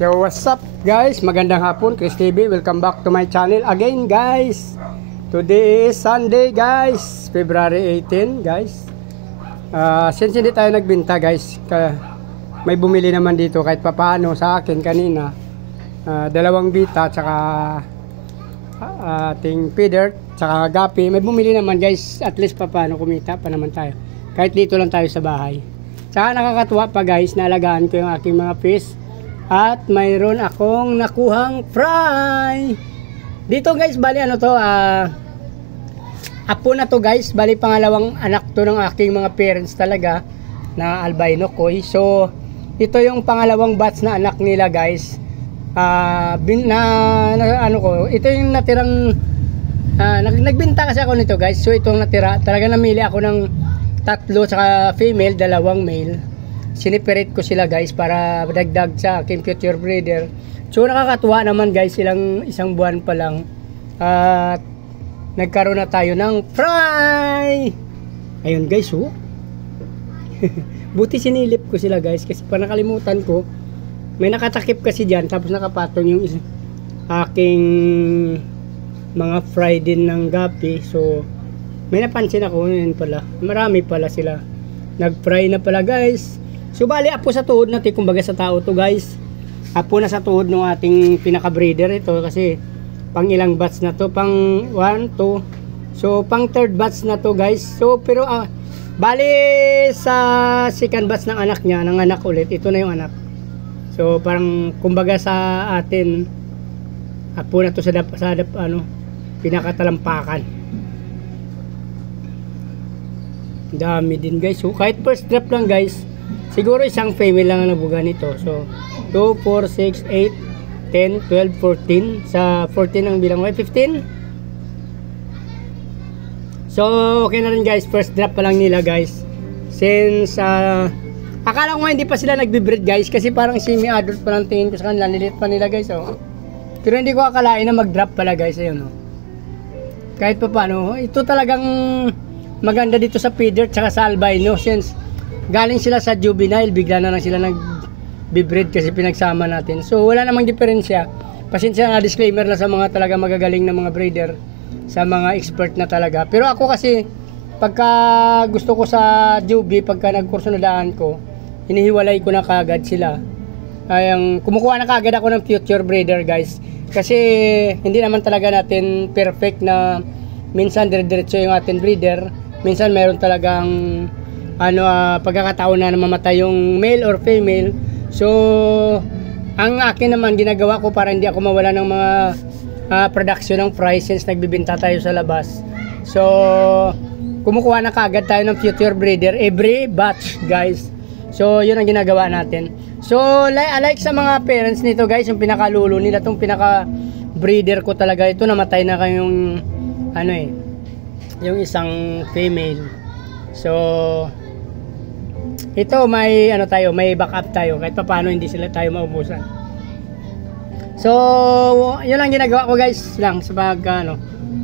Yo, what's up guys? Magandang hapon, Chris TV. Welcome back to my channel again guys. Today is Sunday guys, February 18 guys. Since hindi tayo nagbinta guys, may bumili naman dito kahit papaano sa akin kanina. Dalawang bita, tsaka ating feeder, tsaka gapi. May bumili naman guys, at least papaano kumita pa naman tayo. Kahit dito lang tayo sa bahay. Tsaka nakakatuwa pa guys, naalagaan ko yung aking mga fish. At mayroon akong nakuhang fry. Dito guys, bali ano to, apo na to guys. Bali pangalawang anak to ng aking mga parents talaga na albino koi. So ito yung pangalawang batch na anak nila guys. Ito yung natirang nagbenta kasi ako nito guys. So itong natira, talaga namili ako ng tatlo saka female, dalawang male. Siniperate ko sila guys para dagdag sa aking future breeder. So nakakatuwa naman guys, isang buwan pa lang at nagkaroon na tayo ng fry. Ayun guys, oh. Buti sinilip ko sila guys kasi pa nakalimutan ko. May nakatakip kasi dyan, tapos nakapatong yung aking mga fry din ng gapi. So may napansin ako, yun pala, marami pala sila. Nag-fry na pala guys. So bali apo sa tuhod natin, kumbaga sa tao to guys. Apo na sa tuhod ng ating pinaka-breeder ito kasi pang ilang batch na to, pang 1, 2. So pang third batch na to guys. So pero bali sa second batch ng anak niya, ng anak ulit, ito na yung anak. So parang kumbaga sa atin, apo na to sa pinakatalampakan. Dami din guys. So kahit first drop lang guys, siguro isang female lang ang nabuga nito. So 2, 4, 6, 8, 10, 12, 14. Sa 14 ang bilang ay 15. So okay na rin guys, first drop pa lang nila guys. Since akala ko nga hindi pa sila nagbe-breed guys, kasi parang semi-adult pa lang tingin ko sa kanila, niliit pa nila guys. Oh. Pero hindi ko akalain na mag-drop pala guys. Ayun, oh. Kahit pa paano, ito talagang maganda dito sa feeder tsaka sa albino, since galing sila sa juvenile, bigla na lang sila nag-breed kasi pinagsama natin. So wala namang diferensya. Pasensya na, disclaimer na sa mga talaga magagaling na mga breeder, sa mga expert na talaga. Pero ako kasi, pagka gusto ko sa juvie, pagka nagkurso na daan ko, hinihiwalay ko na kagad sila. Kumukuha na kagad ako ng future breeder guys. Kasi hindi naman talaga natin perfect na minsan dire-diretso yung ating breeder. Minsan meron talagang pagkakataon na mamatay yung male or female. So ang akin naman, ginagawa ko para hindi ako mawala ng mga production ng fry, since nagbibenta tayo sa labas. So kumukuha na kagad tayo ng future breeder every batch guys. So yun ang ginagawa natin. So like sa mga parents nito guys, yung pinakalulo nila, tong pinaka breeder ko talaga ito, namatay na kayong yung isang female. So ito may may backup tayo kahit paano hindi sila tayo maubusan. So yun ang ginagawa ko guys lang sa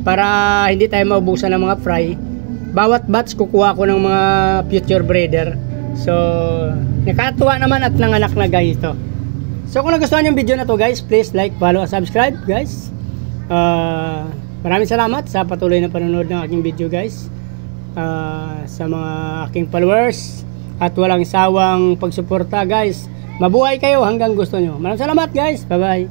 para hindi tayo maubusan ng mga fry. Bawat batch kukuha ko ng mga future breeder. So nakatuwa naman at nanganak na guys ito. So kung nagustuhan yung video na to guys, please like, follow, and subscribe guys. Maraming salamat sa patuloy na panonood ng aking video guys. Sa mga aking followers at walang sawang pagsuporta guys. Mabuhay kayo hanggang gusto nyo. Maraming salamat guys. Bye bye.